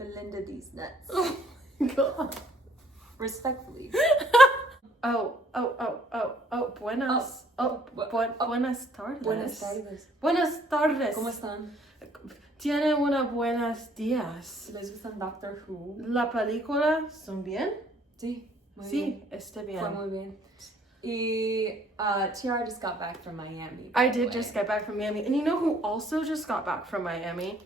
Belinda these nuts. Oh my god. Respectfully. Buenas. Buenas tardes. Buenas tardes. Buenas tardes. ¿Cómo están? Tienen unos buenos días. ¿Les gustan Doctor Who? ¿La película son bien? Sí. Muy Sí, bien. está bien. Fue muy bien. Y Tiara just got back from Miami. I did just get back from Miami. And you know who also just got back from Miami?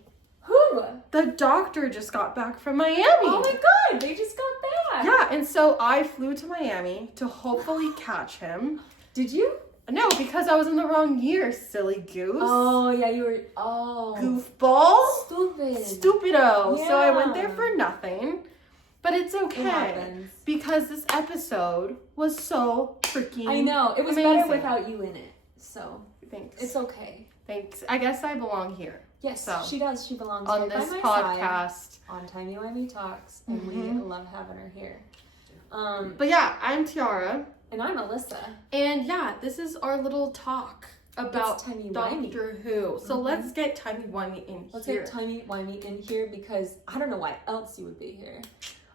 Who? The doctor just got back from Miami. Oh my god, they just got back. Yeah, and so I flew to Miami to hopefully catch him. Did you? No, because I was in the wrong year, silly goose. Oh, yeah, you were. Oh. Goofball. Stupid. Stupido. Yeah. So I went there for nothing. But it's okay. It happens. Because this episode was so freaking I know. It was amazing. better without you in it. So. Thanks. It's okay. Thanks. I guess I belong here. Yes, So, she does. She belongs on right this by my podcast. side, on Timey-Wimey Talks, and we love having her here. But yeah, I'm Tiara. And I'm Alyssa. And yeah, this is our little talk about Timey-Wimey. Doctor Who. So let's get Timey-Wimey in Let's here. get Timey-Wimey in here because I don't know why else you would be here.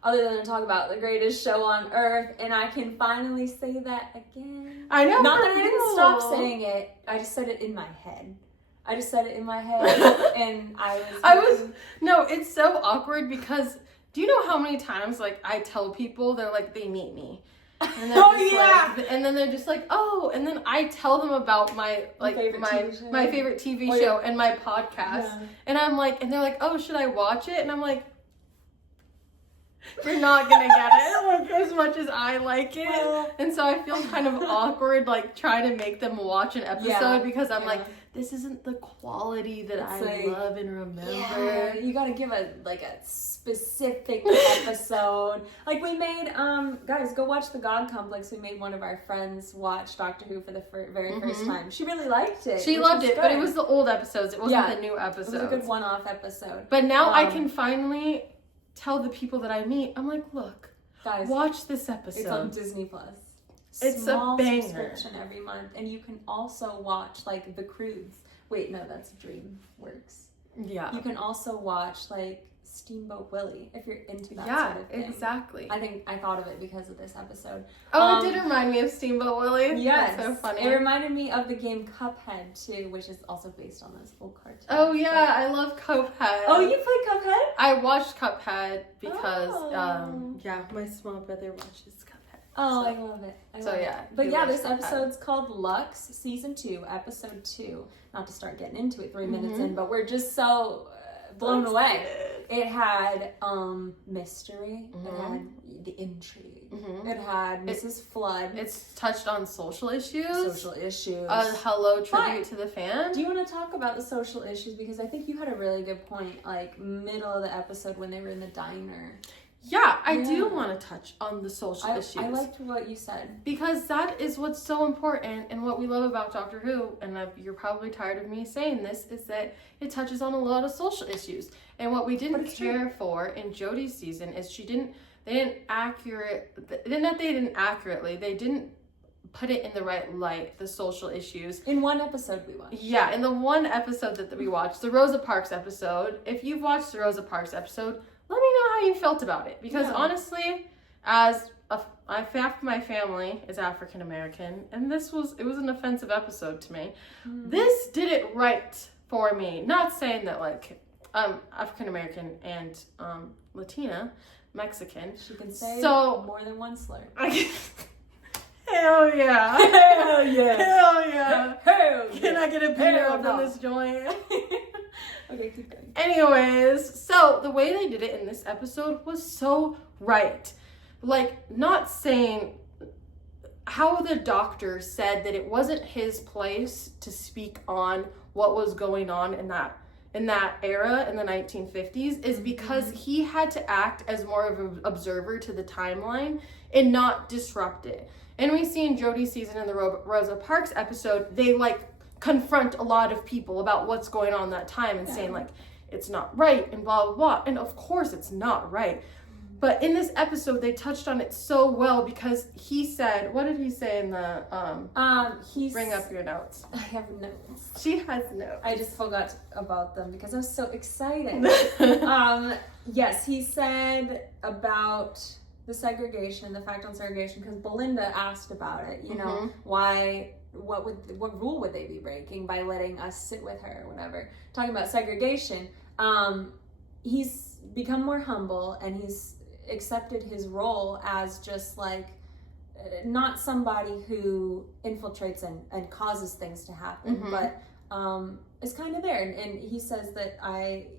Other than to talk about the greatest show on earth, and I can finally say that again. I know. Not that I didn't stop saying it, I just said it in my head. And No, it's so awkward because do you know how many times like I tell people they're like they meet me, and and then they're just like and then I tell them about my favorite TV show and my podcast, and I'm like, and they're like, oh, should I watch it? And I'm like, you're not gonna get it like as much as I like it, and so I feel kind of awkward like trying to make them watch an episode because I'm like, this isn't the quality that I love and remember. Yeah, you gotta give a specific episode. Like we made, guys, go watch The God Complex. We made one of our friends watch Doctor Who for the very first time. She really liked it. She loved it, but it was the old episodes. It wasn't the new episodes. It was a good one-off episode. But now I can finally tell the people that I meet, I'm like, look, guys, watch this episode. It's on Disney Plus. It's Small a banger. Subscription every month, and you can also watch like The Cruise. Wait, no, that's DreamWorks. Yeah. You can also watch like Steamboat Willie if you're into that sort of thing. Exactly. I thought of it because of this episode. Oh, it did remind me of Steamboat Willie. Yes. That's so funny. It reminded me of the game Cuphead too, which is also based on this old cartoon. Oh yeah, I love Cuphead. Oh, you played Cuphead? I watched Cuphead because my small brother watches Cuphead. Oh, I love it. But yeah, this episode's called Lux, Season 2, Episode 2. Not to start getting into it 3 minutes in, but we're just so blown away. It had mystery. It had the intrigue. It had Mrs. Flood. It's touched on social issues. Hello tribute to the fan. Do you want to talk about the social issues? Because I think you had a really good point, like middle of the episode when they were in the diner. Yeah, I do want to touch on the social issues. I liked what you said. Because that is what's so important, and what we love about Doctor Who, and you're probably tired of me saying this, is that it touches on a lot of social issues. And what we didn't care for in Jodie's season is they didn't put it in the right light, the social issues. In one episode we watched. Yeah, in the one episode that we watched, the Rosa Parks episode. If you've watched the Rosa Parks episode, let me know how you felt about it. Because honestly, half my family is African American, and it was an offensive episode to me. This did it right for me. Not saying that like African American and Latina, Mexican. She can say more than one slur. Hell yeah. Hell yeah. Hell yeah. Hell yeah. Can I get a beer up in this joint? Okay, keep going. Anyways, so the way they did it in this episode was so right. Like, not saying how the doctor said that it wasn't his place to speak on what was going on in that era in the 1950s is because he had to act as more of an observer to the timeline and not disrupt it. And we see in Jodie's season in the Rosa Parks episode, they like confront a lot of people about what's going on that time and saying like, it's not right and blah, blah, blah. And of course it's not right. But in this episode, they touched on it so well because he said, what did he say in the, bring up your notes. I have notes. She has notes. I just forgot about them because I was so excited. Yes, he said about the segregation, the fact on segregation, because Belinda asked about it, you know, what rule would they be breaking by letting us sit with her or whatever. Talking about segregation, he's become more humble and he's accepted his role as just like not somebody who infiltrates and causes things to happen, but is kind of there, and he says that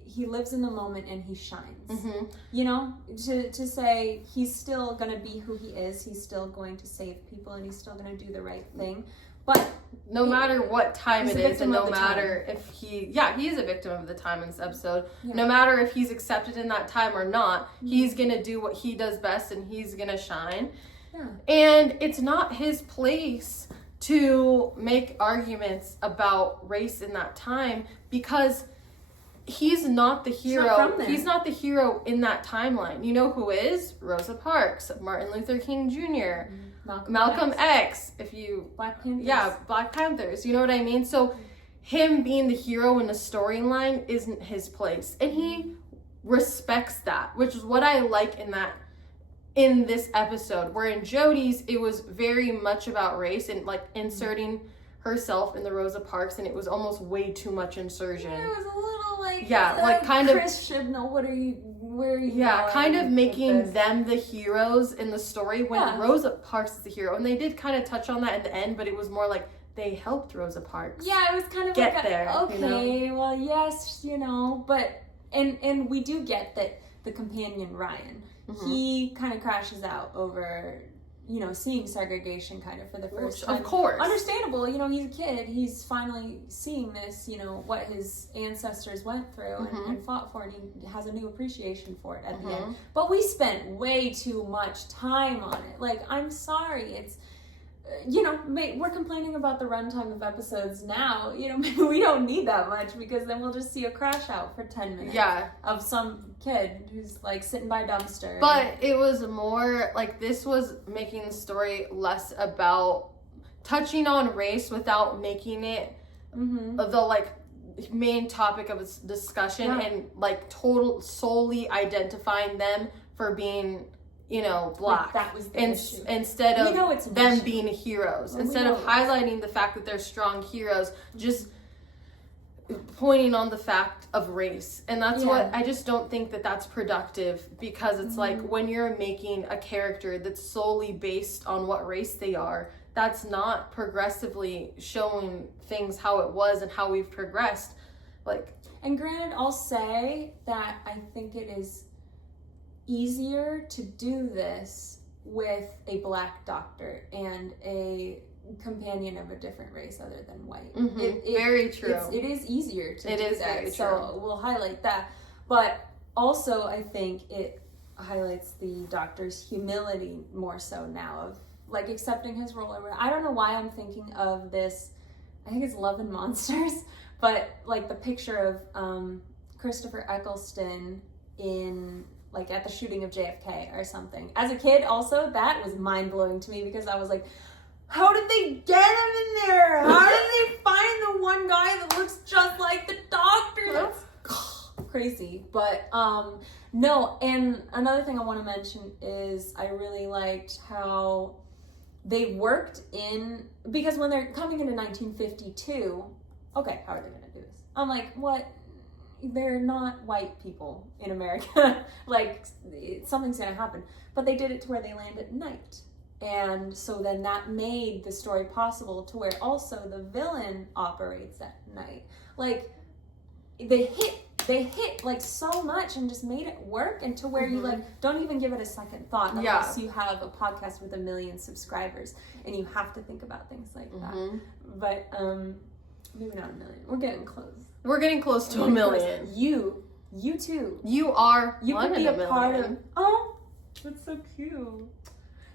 he lives in the moment and he shines. You know, to say he's still gonna be who he is, he's still going to save people, and he's still gonna do the right thing. But no matter what time it is, and no matter if he is a victim of the time in this episode. Yeah. No matter if he's accepted in that time or not, he's gonna do what he does best, and he's gonna shine. Yeah. And it's not his place to make arguments about race in that time because he's not the hero. He's not the hero in that timeline. You know who is? Rosa Parks, Martin Luther King Jr., Malcolm X. If you Black Panthers. Yeah, Black Panthers. You know what I mean? So him being the hero in the storyline isn't his place, and he respects that, which is what I like in this episode. Where in Jody's, it was very much about race and like inserting herself in the Rosa Parks, and it was almost way too much insertion. Yeah, it was a little like like kind Chris should know where are you kind of making them the heroes in the story when Rosa Parks is the hero, and they did kind of touch on that at the end, but it was more like they helped Rosa Parks. Yeah, it was kind of get like there. Okay, you know? Well, yes, you know, but and we do get that the companion Ryan, he kind of crashes out over, you know, seeing segregation kind of for the first time. Of course. Understandable, you know, he's a kid. He's finally seeing this, you know, what his ancestors went through and fought for, and he has a new appreciation for it at the end. But we spent way too much time on it. Like, I'm sorry, it's, you know, we're complaining about the runtime of episodes now. You know, maybe we don't need that much because then we'll just see a crash out for 10 minutes of some kid who's like sitting by a dumpster. But it was more like this was making the story less about touching on race without making it the like main topic of its discussion and like solely identifying them for being, you know, Black. Like that was the issue. Instead of them being heroes. Well, instead of highlighting the fact that they're strong heroes, just pointing on the fact of race. And that's what I just don't think that that's productive, because it's like when you're making a character that's solely based on what race they are, that's not progressively showing things how it was and how we've progressed. Like, and granted, I'll say that I think it is easier to do this with a Black doctor and a companion of a different race other than white. Very true. It is easier to do that. Very true. So we'll highlight that. But also, I think it highlights the doctor's humility more so now of like accepting his role. I don't know why I'm thinking of this. I think it's Love and Monsters, but like the picture of Christopher Eccleston in like at the shooting of JFK or something. As a kid, also, that was mind-blowing to me because I was like, how did they get him in there? How did they find the one guy that looks just like the doctor? That's crazy. But no, and another thing I want to mention is I really liked how they worked in, because when they're coming into 1952, okay, how are they going to do this? I'm like, what? They're not white people in America. Like, something's going to happen. But they did it to where they land at night. And so then that made the story possible to where also the villain operates at night. Like, they hit like so much and just made it work, and to where you like don't even give it a second thought unless you have a podcast with 1 million subscribers and you have to think about things like that. But maybe not 1 million. We're getting close. We're getting close to 1 million. You too. You are you one could be in a 1 million. part of. Oh, that's so cute.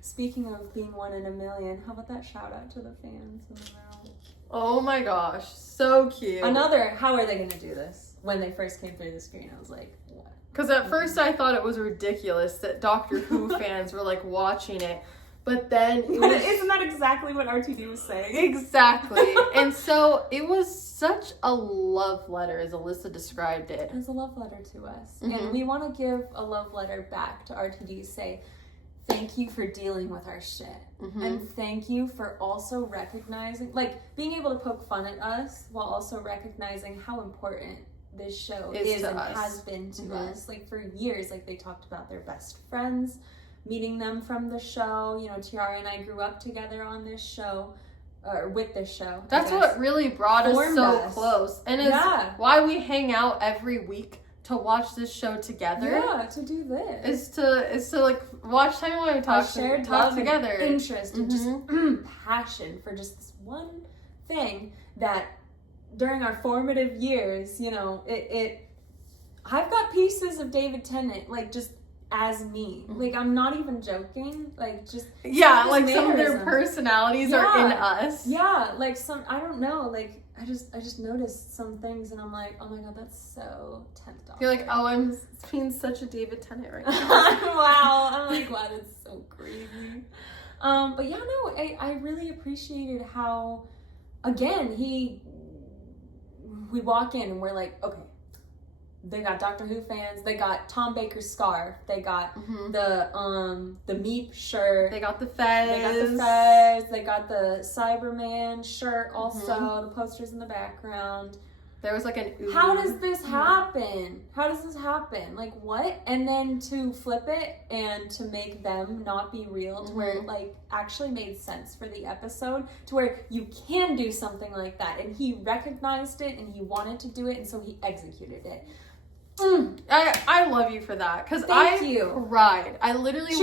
Speaking of being 1 in 1 million, how about that shout out to the fans in the world? Oh my gosh, so cute. Another, how are they going to do this? When they first came through the screen, I was like, what? Because at first I thought it was ridiculous that Doctor Who fans were like watching it. But then it was... Isn't that exactly what RTD was saying? Exactly. And so it was such a love letter, as Alyssa described it. It was a love letter to us. And we want to give a love letter back to RTD, say, thank you for dealing with our shit. And thank you for also recognizing, like, being able to poke fun at us while also recognizing how important this show is and has been to us. Like, for years, like, they talked about their best friends, meeting them from the show. You know, Tyara and I grew up together on this show, or with this show. That's what really brought us so close. And it's why we hang out every week to watch this show together. Yeah, to do this. Is to like watch Timey-Wimey Talks, talk together. And interest and just passion for just this one thing that during our formative years, you know, I've got pieces of David Tennant, like, just as me. Like, I'm not even joking. Like, just... Yeah, like, some of their personalities are in us. Yeah, like, I don't know, like, I just noticed some things and I'm like, oh my god, that's so 10th Doctor. You're like, oh, I'm being such a David Tennant right now. Wow. I'm like, wow, that's so crazy. But yeah, no, I really appreciated how, again, we walk in and we're like, okay, they got Doctor Who fans, they got Tom Baker's scarf, they got the Meep shirt, they got the Fez, they got the Cyberman shirt also, the posters in the background. There was like an how does this happen? How does this happen? Like, what? And then to flip it and to make them not be real, to where it like actually made sense for the episode, to where you can do something like that. And he recognized it and he wanted to do it, and so he executed it. I love you for that, because I cried. I literally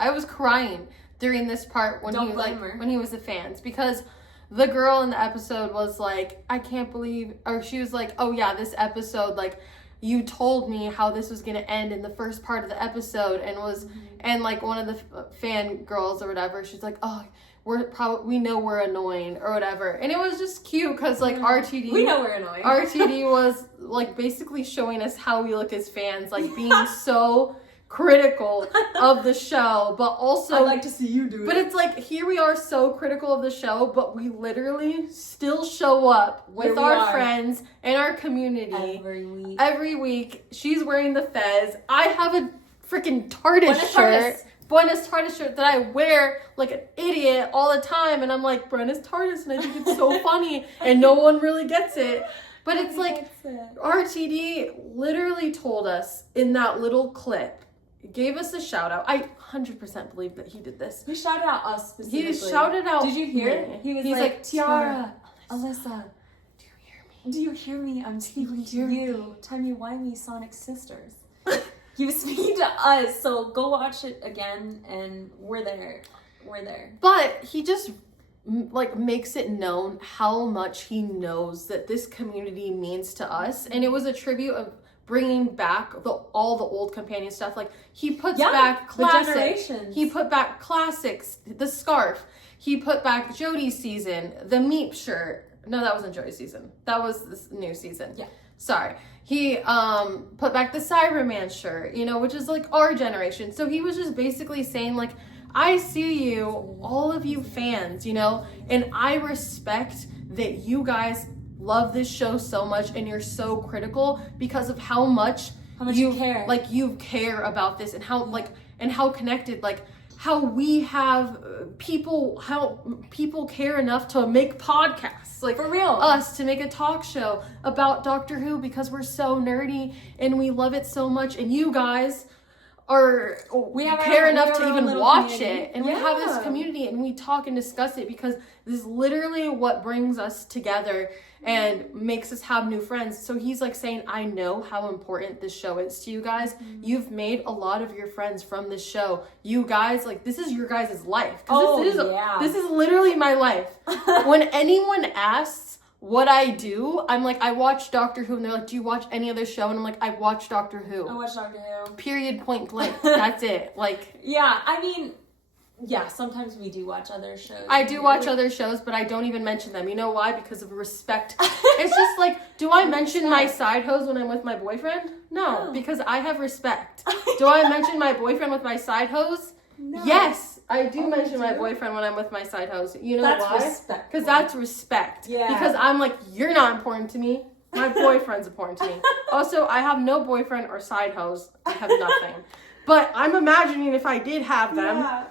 I was crying during this part when when he was the fans, because the girl in the episode was like, I can't believe, or she was like, oh yeah, this episode, like, you told me how this was gonna end in the first part of the episode, and was and like one of the fan girls or whatever, she's like, oh, we know we're annoying or whatever. And it was just cute because like RTD, we know we're annoying. RTD was like basically showing us how we look as fans, like being so critical of the show, but also I'd like to see you do it. But it's like, here we are so critical of the show, but we literally still show up with our friends and our community every week. She's wearing the Fez. I have a freaking TARDIS shirt. Buenos TARDIS shirt that I wear like an idiot all the time, and I'm like, Buenos TARDIS, and I think it's so funny, and no one really gets it. But it's like, RTD literally told us in that little clip, gave us a shout out. I 100% believe that he did this. He shouted out us specifically. He shouted out. Did you hear? Me. He's like, Tyara, Alyssa, do you hear me? Do you hear me? I'm speaking to you, Timey-Wimey Sonic sisters. He was speaking to us, so go watch it again, and we're there. We're there. But he just like makes it known how much he knows that this community means to us, and it was a tribute of bringing back all the old companion stuff. Like, he puts back classics. He put back classics, the scarf. He put back Jodie's season, the Meep shirt. No, that wasn't Jodie's season. That was this new season. Yeah. Sorry. He put back the Cyberman shirt, you know, which is like our generation. So he was just basically saying, like, I see you, all of you fans, you know, and I respect that you guys love this show so much and you're so critical because of how much you care. Like, you care about this, and how connected, like, how we have how people care enough to make podcasts, like, for real, us to make a talk show about Doctor Who because we're so nerdy and we love it so much, and you guys care enough to even watch it, and we have this community, and we talk and discuss it because this is literally what brings us together and makes us have new friends. So he's like saying, I know how important this show is to you guys. You've made a lot of your friends from this show. You guys, like, this is your guys' life. This is literally my life. When anyone asks what I do, I'm like, I watch Doctor Who, and they're like, do you watch any other show? And I'm like, I watch Doctor Who. I watch Doctor Who. Period, point blank. That's it. Like, yeah, I mean, Yeah, sometimes we do watch other shows. I do watch other shows, but I don't even mention them. You know why? Because of respect. It's just like, do I mention my side hose when I'm with my boyfriend? No, because I have respect. Do I mention my boyfriend with my side hose? No. Yes, I do mention my boyfriend when I'm with my side hose. You know why? Because that's respect. Yeah. Because I'm like, you're not important to me. My boyfriend's important to me. Also, I have no boyfriend or side hose. I have nothing. But I'm imagining if I did have them. Yeah.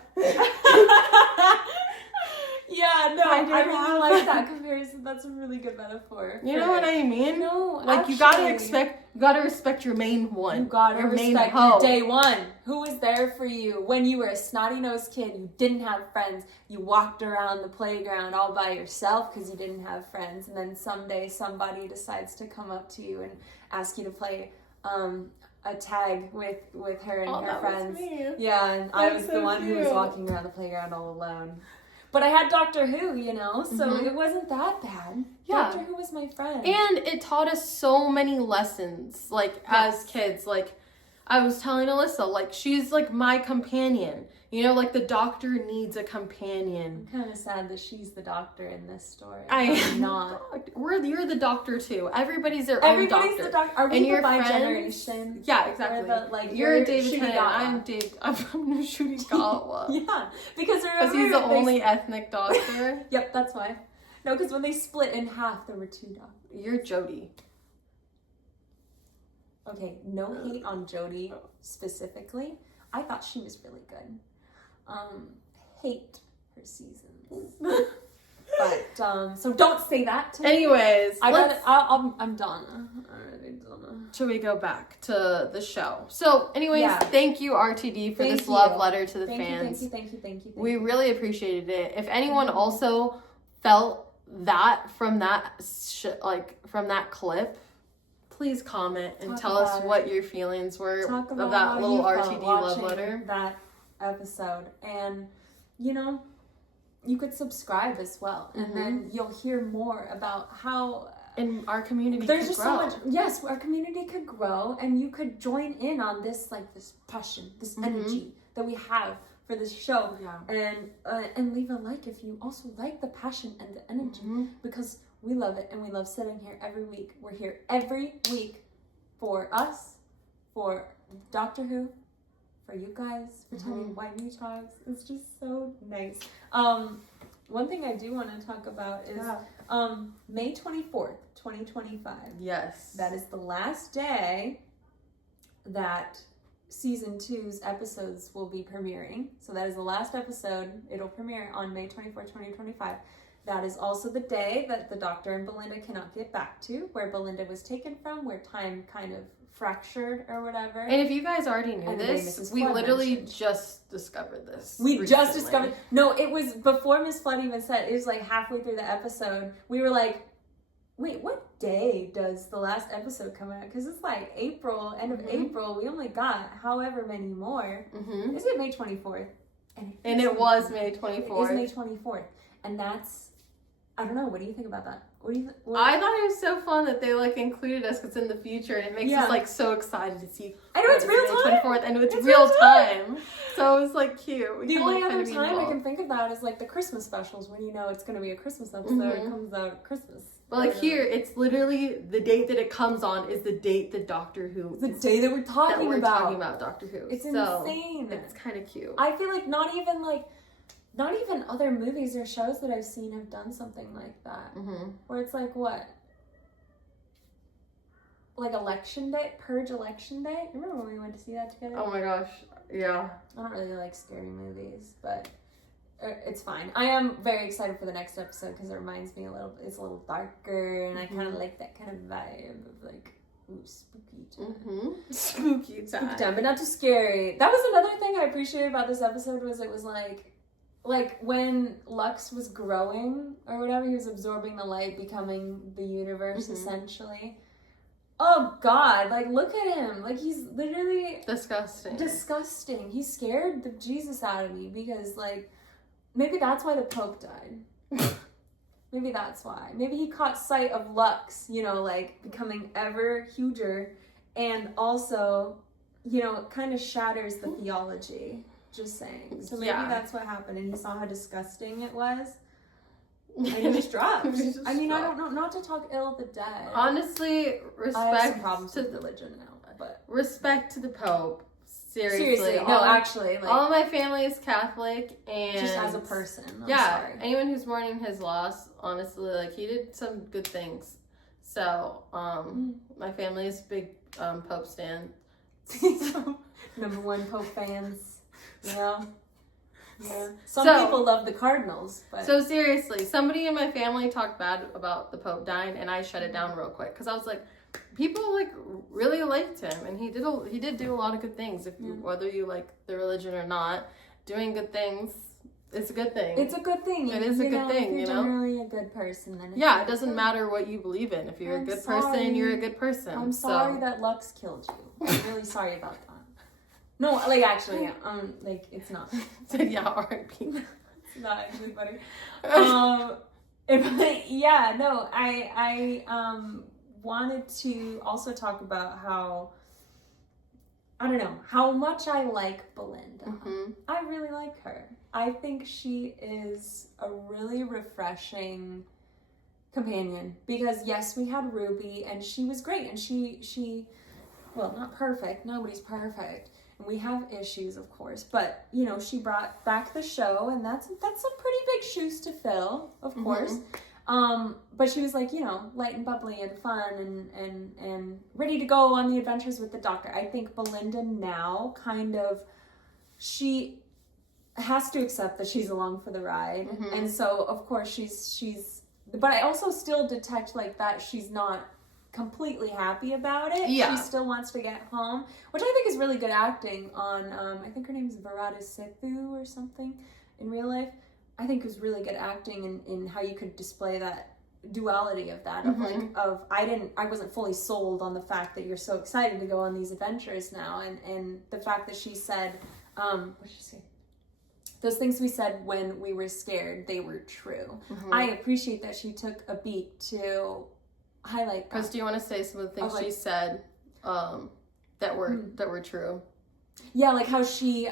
Yeah, no, I really like that comparison. That's a really good metaphor. You know what I mean? No, like actually, you gotta respect your main one. You gotta respect your day one. Who was there for you when you were a snotty-nosed kid? You didn't have friends. You walked around the playground all by yourself because you didn't have friends. And then someday somebody decides to come up to you and ask you to play a tag with her and her friends. Was me. Yeah, and I was the one who was walking around the playground all alone. But I had Doctor Who, you know, so it wasn't that bad. Yeah. Doctor Who was my friend. And it taught us so many lessons, like, as kids. Like, I was telling Alyssa, like, she's, like, my companion. You know, like, the Doctor needs a companion. I'm kind of sad that she's the Doctor in this story. I'm not. You're the Doctor, too. Everybody's their own Doctor. Everybody's the Doctor. Are we the bi-generation? Yeah, exactly. You're David Tennant. I'm Nushudigawa. Yeah, because he's the only ethnic Doctor. Yep, that's why. No, because when they split in half, there were 2 Doctors. You're Jodie. Okay, no hate on Jodie specifically. I thought she was really good. Hate her seasons. But, so don't say that to me. Anyways, I'm done. I'm already done. Should we go back to the show? So, anyways, thank you, RTD, for this love letter to the fans. Thank you. We really appreciated it. If anyone also felt that from that, from that clip, please comment and tell us what your feelings were of that little RTD love letter. That episode. And, you know, you could subscribe as well. And then you'll hear more about how... And our community there's could just grow. So much. Yes, our community could grow, and you could join in on this, like, this passion, this energy that we have for this show. Yeah. And leave a like if you also like the passion and the energy, because we love it, and we love sitting here every week. We're here every week for us, for Doctor Who, for you guys, for Timey-Wimey Talks. It's just so nice. One thing I do want to talk about is May 24th, 2025. Yes. That is the last day that season 2's episodes will be premiering. So that is the last episode. It'll premiere on May 24th, 2025. That is also the day that the Doctor and Belinda cannot get back to, where Belinda was taken from, where time kind of fractured or whatever. And if you guys already knew this, we literally just discovered this. We just discovered. No, it was before Miss Flood even said. It was like halfway through the episode. We were like, wait, what day does the last episode come out? Because it's like April, end of April. We only got however many more. Is it May 24th? And it was May 24th. It is May 24th. And that's, I don't know. What do you think about that? What do you I thought it was so fun that they like included us because it's in the future, and it makes us like so excited to see. I know it's real time. 24th, and it's real time. So it was like cute. The only other time I can think of that is like the Christmas specials, when you know it's going to be a Christmas episode. It comes out at Christmas. But like here, it's literally the date that it comes on is the date that Doctor Who. The day that we're talking about Doctor Who. It's insane. It's kind of cute. I feel like not even other movies or shows that I've seen have done something like that. Where it's like, what? Like election day? Purge election day? Remember when we went to see that together? Oh my gosh. Yeah. I don't really like scary movies, but it's fine. I am very excited for the next episode because it reminds me it's a little darker, and I kind of like that kind of vibe of like, ooh, spooky time. Spooky time. But not too scary. That was another thing I appreciated about this episode was it was like when Lux was growing or whatever, he was absorbing the light, becoming the universe essentially. Oh God, like look at him. Like he's literally disgusting. He scared the Jesus out of me because like maybe that's why the Pope died. Maybe that's why. Maybe he caught sight of Lux, you know, like becoming ever huger, and also, you know, kind of shatters the theology. Just saying. So maybe that's what happened, and he saw how disgusting it was. And he just dropped. I mean, I don't know. Not to talk ill of the dead. Honestly, respect. I have some problems with religion now, but respect to the Pope. Seriously. No, actually, like, all of my family is Catholic, and just as a person. I'm sorry. Anyone who's mourning his loss, honestly, like, he did some good things. So, my family is big Pope stan. Number one Pope fans. Yeah. Some people love the Cardinals, but... So seriously, somebody in my family talked bad about the Pope dying, and I shut it down real quick, because I was like, people like really liked him, and he did do a lot of good things. If you, whether you like the religion or not, doing good things is a good thing. It's a good thing. It is a good thing. If you're generally a good person, then it doesn't matter what you believe in. If you're a good person, you're a good person. I'm sorry that Lux killed you. I'm really sorry about that. No, like, actually, like, it's not. Yeah, R.I.P. It's not actually funny. I wanted to also talk about how, I don't know, how much I like Belinda. Mm-hmm. I really like her. I think she is a really refreshing companion, because yes, we had Ruby, and she was great, and she well, not perfect, nobody's perfect. And we have issues, of course, but, you know, she brought back the show, and that's some pretty big shoes to fill, of course. But she was, like, you know, light and bubbly and fun and ready to go on the adventures with the Doctor. I think Belinda now she has to accept that she's along for the ride. Mm-hmm. And so, of course, she's but I also still detect, like, that she's not completely happy about it. Yeah. She still wants to get home, which I think is really good acting on, I think her name is Varada Sethu or something in real life. I think it was really good acting in how you could display that duality of that, of I wasn't fully sold on the fact that you're so excited to go on these adventures now, and the fact that she said, what did she say? Those things we said when we were scared, they were true. Mm-hmm. I appreciate that she took a beat to highlight. Because do you want to say some of the things she said that were true? Yeah, like how she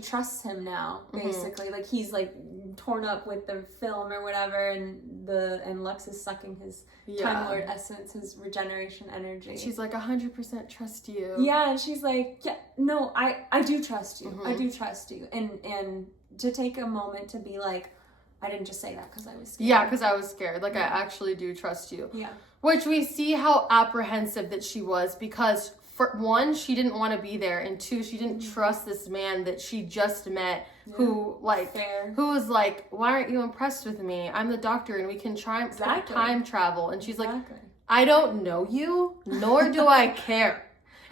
trusts him now, basically. Like, he's like torn up with the film or whatever, and Lux is sucking his Time Lord essence, his regeneration energy. She's like, 100% trust you. Yeah, and she's like, yeah, no, I do trust you. I do trust you. And to take a moment to be like, I didn't just say that because I was scared. Yeah, because I was scared. Like, I actually do trust you. Yeah. Which we see how apprehensive that she was, because for one, she didn't want to be there, and two, she didn't trust this man that she just met, who was like, why aren't you impressed with me? I'm the Doctor, and we can try time travel. And she's like, I don't know you, nor do I care.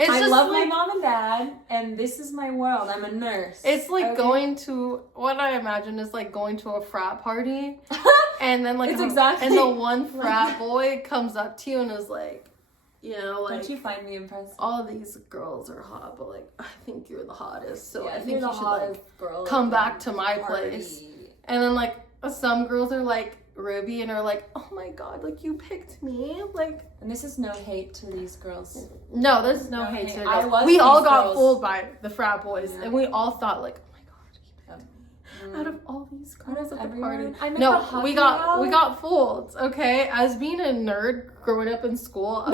I love my mom and dad, and this is my world. I'm a nurse. It's like going to, what I imagine is like going to a frat party, and then like, and the one frat boy comes up to you and is like, you know, like, don't you find me impressive? All these girls are hot, but like, I think you're the hottest, so I think you should like come back to my place. And then like some girls are like Ruby and are like, oh my god, like, you picked me, like. And this is no hate to these girls. No, there's no hate to the girls. We all got fooled by the frat boys, and we all thought like, oh my god, he picked me. Out of all these girls at the party. No, we got fooled. Okay, as being a nerd growing up in school,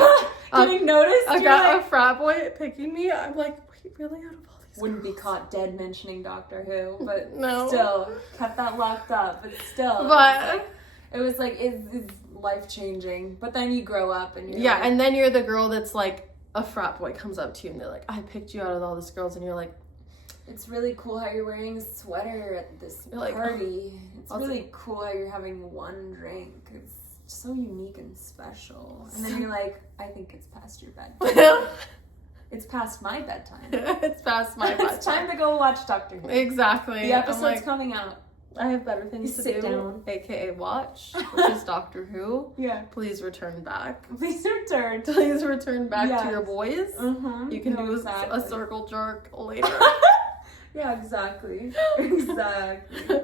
getting noticed. I got a frat boy picking me. I'm like, wait, really? Out of all these wouldn't girls? Be caught dead mentioning Doctor Who, but no, still kept that locked up. But still, it was like it's life changing. But then you grow up and you're like, and then you're the girl that's like, a frat boy comes up to you and they're like, I picked you out of all these girls, and you're like, it's really cool how you're wearing a sweater at this party. It's really cool how you're having one drink. It's so unique and special. And then you're like, I think it's past your bedtime. It's past my bedtime. It's past my bedtime. It's time to go watch Doctor Who. Exactly. The episode's coming out. I have better things to do. Down. AKA watch, which is Doctor Who. Yeah. Please return back. Please return. Please return back to your boys. Mm-hmm. You can do a circle jerk later. Yeah, exactly. Exactly.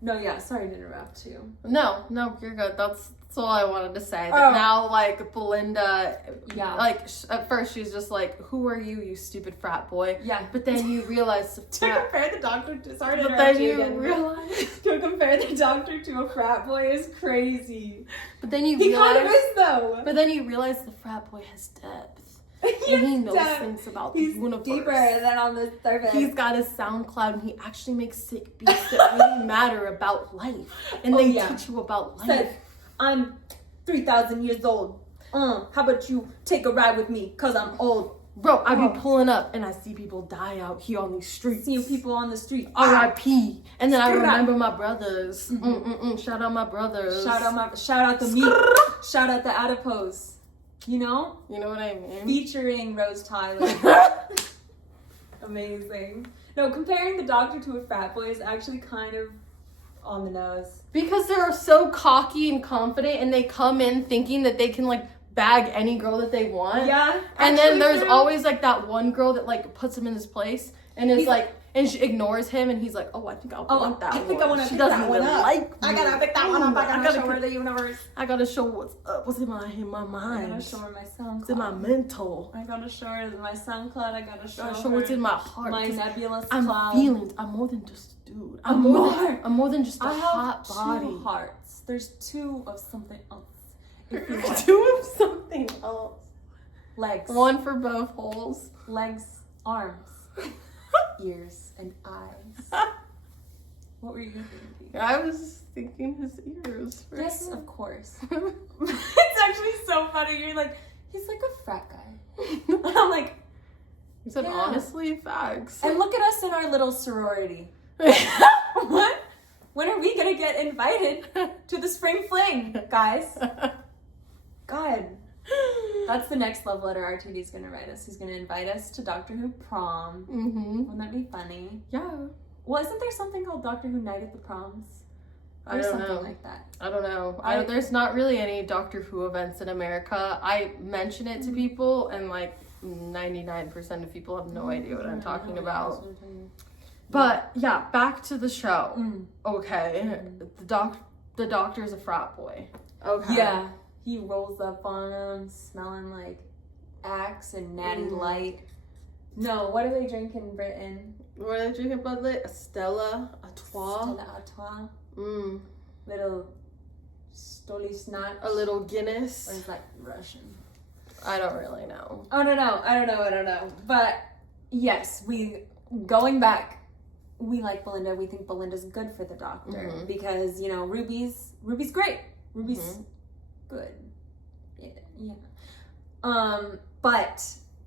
No, yeah, sorry to interrupt you. No, you're good. That's all I wanted to say. That now, like, Belinda, like, at first she's just like, who are you stupid frat boy? Yeah. But then you realize... to compare the doctor to... Sorry to but interrupt then you you again. realize... to compare the doctor to a frat boy is crazy. But then you He realize... kind of is, though. But then you realize the frat boy has depth. And he knows things about the universe. He's deeper than on the surface. He's got his SoundCloud and he actually makes sick beats that really matter about life. And they teach you about life. Said, I'm 3,000 years old. How about you take a ride with me? Cause I'm old. Bro, I be pulling up and I see people die out here on these streets. See people on the street. R.I.P. And then I remember my brothers. Shout out my brothers. Shout out the meat. Shout out the adipose. You know? You know what I mean? Featuring Rose Tyler. Amazing. No, comparing the doctor to a frat boy is actually kind of on the nose. Because they're so cocky and confident and they come in thinking that they can, like, bag any girl that they want. Yeah. And then there's always, like, that one girl that, like, puts him in his place and is like... And she ignores him, and he's like, "Oh, I think I want that one. I think I want to pick doesn't that one up. Like me. I gotta pick that one up. I gotta show her the universe. I gotta show what's up. What's in my mind. I gotta show her my SoundCloud. What's in my mental. I gotta show her my SoundCloud. I gotta show her what's in my heart. My nebulous I'm cloud. Feelings. I'm more than just a dude. I'm more than just a hot body. Two hearts. There's two of something else. Two of something else. Legs. One for both holes. Legs, arms, ears, and eyes. What were you thinking? I was thinking his ears. Yes, of course. It's actually so funny. You're like, he's like a frat guy. I'm like, you said honestly, facts. And look at us in our little sorority. What? When are we gonna get invited to the spring fling, guys? God. That's the next love letter RTD's gonna write us. He's gonna invite us to Doctor Who prom. Wouldn't that be funny? Yeah. Well, isn't there something called Doctor Who Night at the Proms? I don't know. Something like that. I don't know. There's not really any Doctor Who events in America. I mention it to people, and like 99% of people have no idea what I'm talking about. But yeah, back to the show. Okay, the doctor's a frat boy. Okay. Yeah, he rolls up on him, smelling like Axe and Natty Light. No, what do they drink in Britain? What are they drinking, Bud Light? A Stella Artois. Stella Artois. Little Stoli Snatch. A little Guinness. Or is that Russian? I don't really know. I don't know. But yes, going back, we like Belinda. We think Belinda's good for the doctor because, you know, Ruby's great. Ruby's good. Yeah. But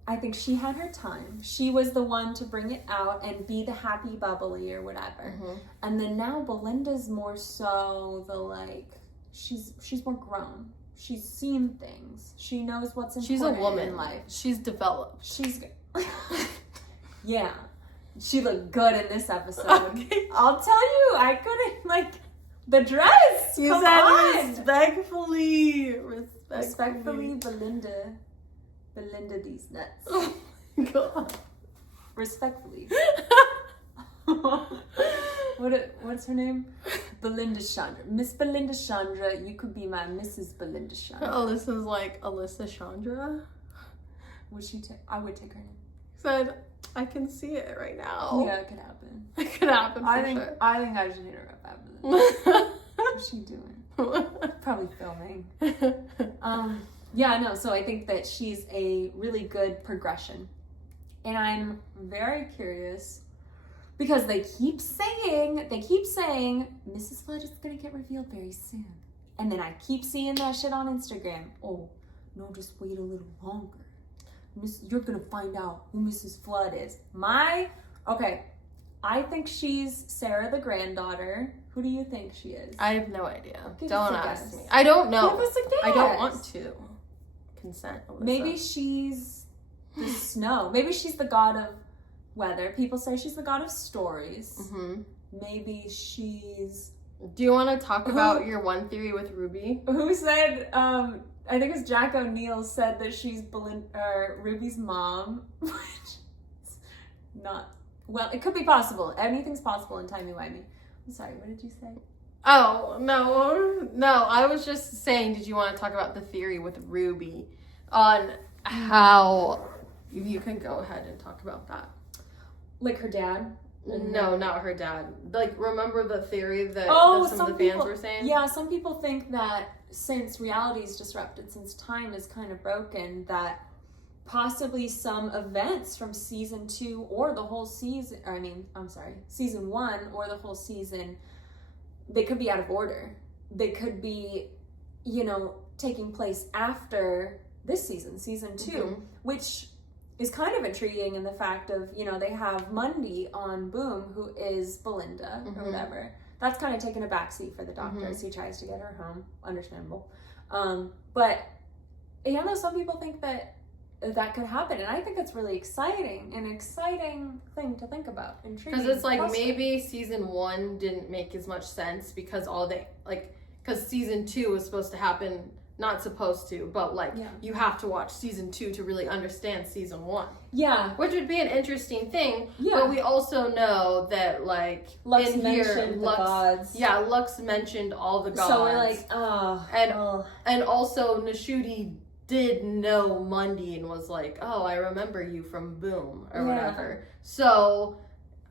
I think she had her time. She was the one to bring it out and be the happy bubbly or whatever. And then now Belinda's more so the like, she's more grown. She's seen things. She knows what's important. She's a woman in life. She's developed. She's good. Yeah. She looked good in this episode. Okay. I'll tell you, I couldn't, like, the dress. You Come said on. Respectfully, Belinda these nuts. Oh my god. Respectfully. What's her name? Belinda Chandra. Miss Belinda Chandra, you could be my Mrs. Belinda Chandra. Alyssa's like Alyssa Chandra. I would take her name. Said, I can see it right now. Yeah, it could happen. It could happen I think I should hit her up after this. What's she doing? Probably filming. Yeah, no, so I think that she's a really good progression. And I'm very curious because they keep saying Mrs. Flood is going to get revealed very soon. And then I keep seeing that shit on Instagram. Oh, no, just wait a little longer. You're going to find out who Mrs. Flood is. Okay, I think she's Sarah the granddaughter. Who do you think she is? I have no idea. Give Don't us a ask guess. me. I don't know. Give us a guess. I don't want to. Consent, Alyssa. Maybe she's the snow. Maybe she's the god of weather. People say she's the god of stories. Maybe she's... Do you want to talk about your one theory with Ruby? Who said, I think it was Jack O'Neill said that she's Ruby's mom, which is not... Well, it could be possible. Anything's possible in Timey-Wimey. I'm sorry, what did you say? Oh, no, I was just saying, did you want to talk about the theory with Ruby on how you can go ahead and talk about that? Like her dad? No, not her dad. Like, remember the theory that, some of the fans were saying? Yeah, some people think that since reality is disrupted, since time is kind of broken, that possibly some events from season 2 or the whole season, season 1 or the whole season, they could be out of order. They could be, taking place after this season, season 2, which is kind of intriguing in the fact of, they have Mundy on Boom, who is Belinda or whatever. That's kind of taken a backseat for the doctor as he tries to get her home. Understandable. But, some people think that could happen, and I think it's really exciting, an exciting thing to think about. Intriguing. Because it's like maybe season 1 didn't make as much sense because because season 2 was supposed to happen, not supposed to, but you have to watch season 2 to really understand season 1. Yeah. Which would be an interesting thing. Yeah. But we also know that Lux in mentioned the gods. Yeah, Lux mentioned all the gods. So we're like, oh. And also Nashuti did know Mundy and was like, oh, I remember you from Boom or whatever. So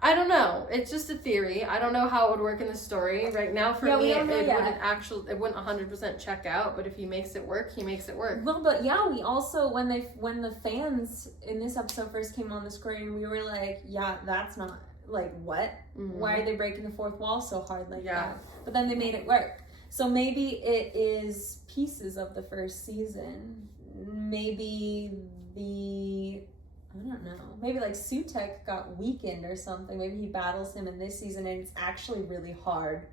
I don't know. It's just a theory. I don't know how it would work in the story. Right now, for me, it wouldn't 100% check out. But if he makes it work, he makes it work. Well, but yeah, we also when the fans in this episode first came on the screen, we were like, yeah, that's not what? Why are they breaking the fourth wall so hard that? But then they made it work. So maybe it is pieces of the first season. Maybe I don't know. Maybe Sutek got weakened or something. Maybe he battles him in this season and it's actually really hard.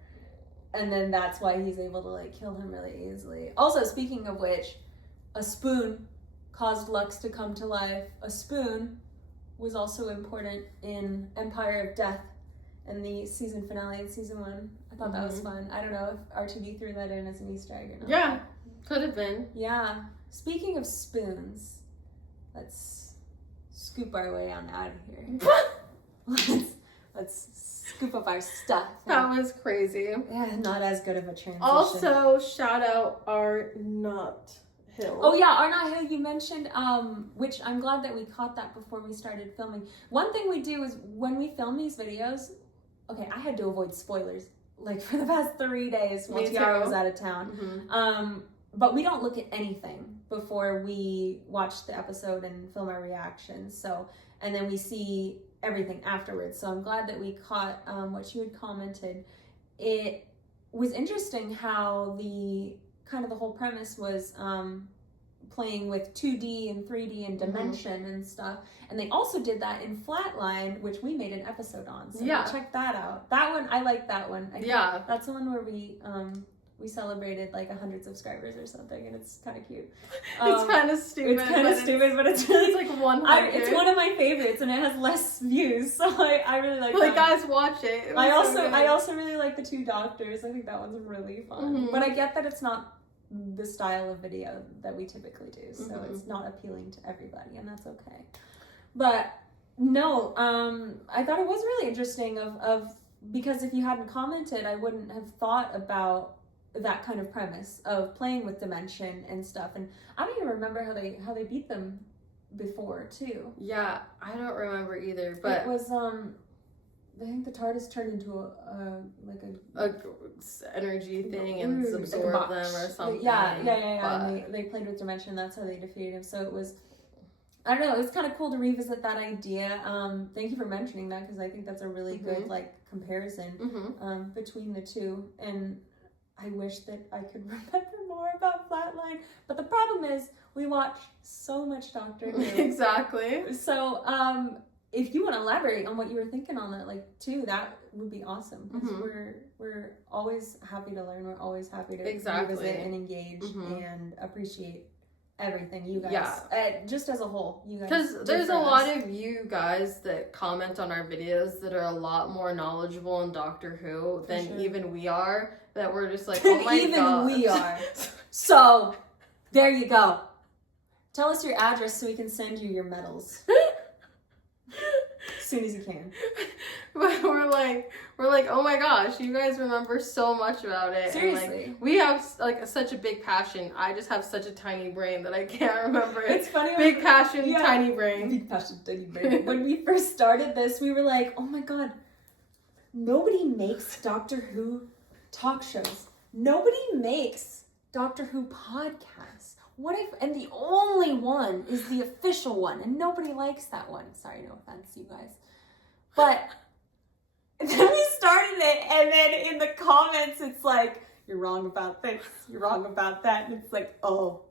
And then that's why he's able to kill him really easily. Also, speaking of which, a spoon caused Lux to come to life. A spoon was also important in Empire of Death and the season finale in season 1. I thought that was fun. I don't know if RTV threw that in as an Easter egg or not. Yeah, could have been. Yeah. Speaking of spoons, let's scoop our way on out of here. let's scoop up our stuff. That was crazy. Yeah, not as good of a transition. Also, shout out our Not Hill. Oh yeah, our Not Hill you mentioned, which I'm glad that we caught that before we started filming. One thing we do is when we film these videos, okay, I had to avoid spoilers for the past 3 days while Tyara was out of town. But we don't look at anything before we watch the episode and film our reactions. So, and then we see everything afterwards. So I'm glad that we caught what you had commented. It was interesting how the whole premise was playing with 2D and 3D and dimension and stuff. And they also did that in Flatline, which we made an episode on. So check that out. That one, I like that one. That's the one where we celebrated 100 subscribers or something, and it's kind of cute. It's kind of stupid. It's kind of stupid, but it's really it's 100. It's one of my favorites, and it has less views, so I really like that. Guys, watch it. I also really like the 2 doctors. I think that one's really fun. But I get that it's not the style of video that we typically do, so it's not appealing to everybody, and that's okay. But no, I thought it was really interesting because if you hadn't commented, I wouldn't have thought about that kind of premise of playing with dimension and stuff. And I don't even remember how they beat them before too. Yeah, I don't remember either, but it was I think the TARDIS turned into a energy thing and absorbed them or something. Yeah. And they played with dimension. That's how they defeated him. So it was, I don't know, it was kind of cool to revisit that idea. Thank you for mentioning that, because I think that's a really good comparison between the two. And I wish that I could remember more about Flatline. But the problem is we watch so much Doctor Who. Exactly. So if you want to elaborate on what you were thinking on that, too, that would be awesome. Because we're always happy to learn. We're always happy to revisit and engage and appreciate everything you guys, just as a whole, you guys. Because there's a lot of you guys that comment on our videos that are a lot more knowledgeable in Doctor Who than even we are. That we're just like, oh my god. Even we are. So, there you go. Tell us your address so we can send you your medals. As soon as you can. But we're like, oh my gosh, you guys remember so much about it. Seriously. And like, we have like such a big passion. I just have such a tiny brain that I can't remember it. It's funny. Big passion, tiny brain. Big passion, tiny brain. When we first started this, we were like, oh my God, nobody makes Doctor Who talk shows. Nobody makes Doctor Who podcasts. What if, and the only one is the official one, and nobody likes that one. Sorry, no offense, you guys. But then we started it, and then in the comments, it's like, you're wrong about this, you're wrong about that. And it's like, oh,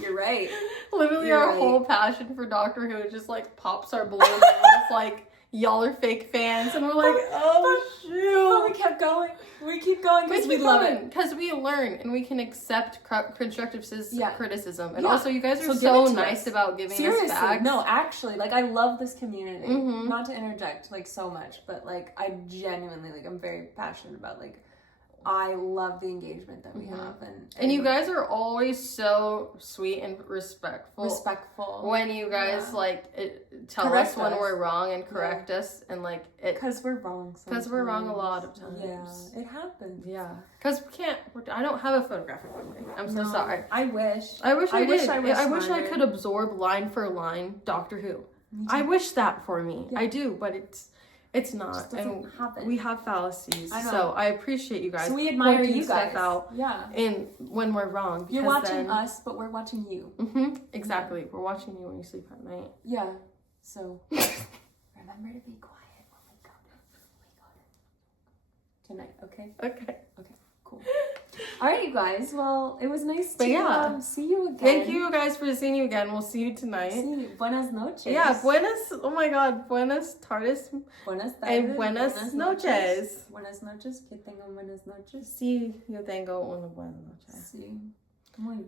you're right. Literally, You're our right. whole passion for Doctor Who just like pops our balloon. And it's like, y'all are fake fans. And we're like, oh, But shoot. we kept going. We keep going because we love it. Because we learn and we can accept constructive criticism. And Yeah. also, you guys are So give so it to nice us. about giving Seriously, us facts. no, actually, like, I love this community. Mhm. Not to interject, like, so much, but, like, I genuinely, like, I'm very passionate about, like, I love the engagement that we have. And you guys are always so sweet and respectful. When you guys, tell Correct us when us. we're wrong and correct us. And, like, it... Because we're wrong sometimes. Because we're wrong a lot of times. Yeah, it happens. Yeah. Because I don't have a photographic memory. I'm so sorry. I wish. I wish I did. I wish I smarter. could absorb line for line Doctor Who. I wish that for me. Yeah. I do, but it's not. Just doesn't happen. We have fallacies. I know. So I appreciate you guys. So we admire pointing you guys. Stuff out when we're wrong. You're watching us, but we're watching you. Mm-hmm. Exactly. We're watching you when you sleep at night. Yeah. So remember to be quiet when we go tonight. Okay. Okay. Cool. All right, you guys. Well, it was nice to see you again. Thank you guys for seeing you again. We'll see you tonight. Sí, buenas noches. Yeah, buenas. Oh my God, buenas tardes. Buenas tardes. And buenas noches. Buenas noches. Que tengan buenas noches. Sí, yo tengo una buena noche. Sí. Muy.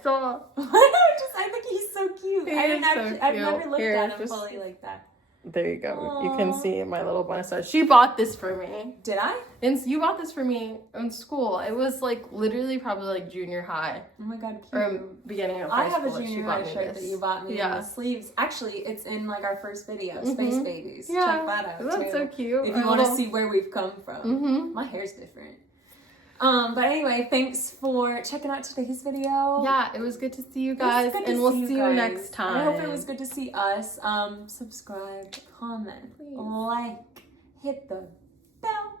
Stop. I think he's so cute. I've never looked Here, at him fully like that. There you go. Aww. You can see my little buenas noches. She bought this for me. Did I? And you bought this for me in school. It was like literally probably like junior high. Oh my God, cute. Or beginning of high I have school. a junior high shirt that you bought me in the sleeves. Actually, it's in like our first video, Space Babies. Yeah. Check that out. That's too. so cute. If you want to see where we've come from. My hair's different. But anyway, thanks for checking out today's video. Yeah, it was good to see you guys, and we'll see you next time. I hope it was good to see us. Subscribe, comment, like, hit the bell,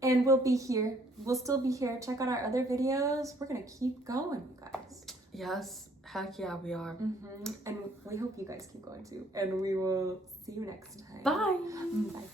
and we'll be here. We'll still be here. Check out our other videos. We're gonna keep going, you guys. Yes, heck yeah, we are. And we hope you guys keep going too. And we will see you next time. Bye. Bye.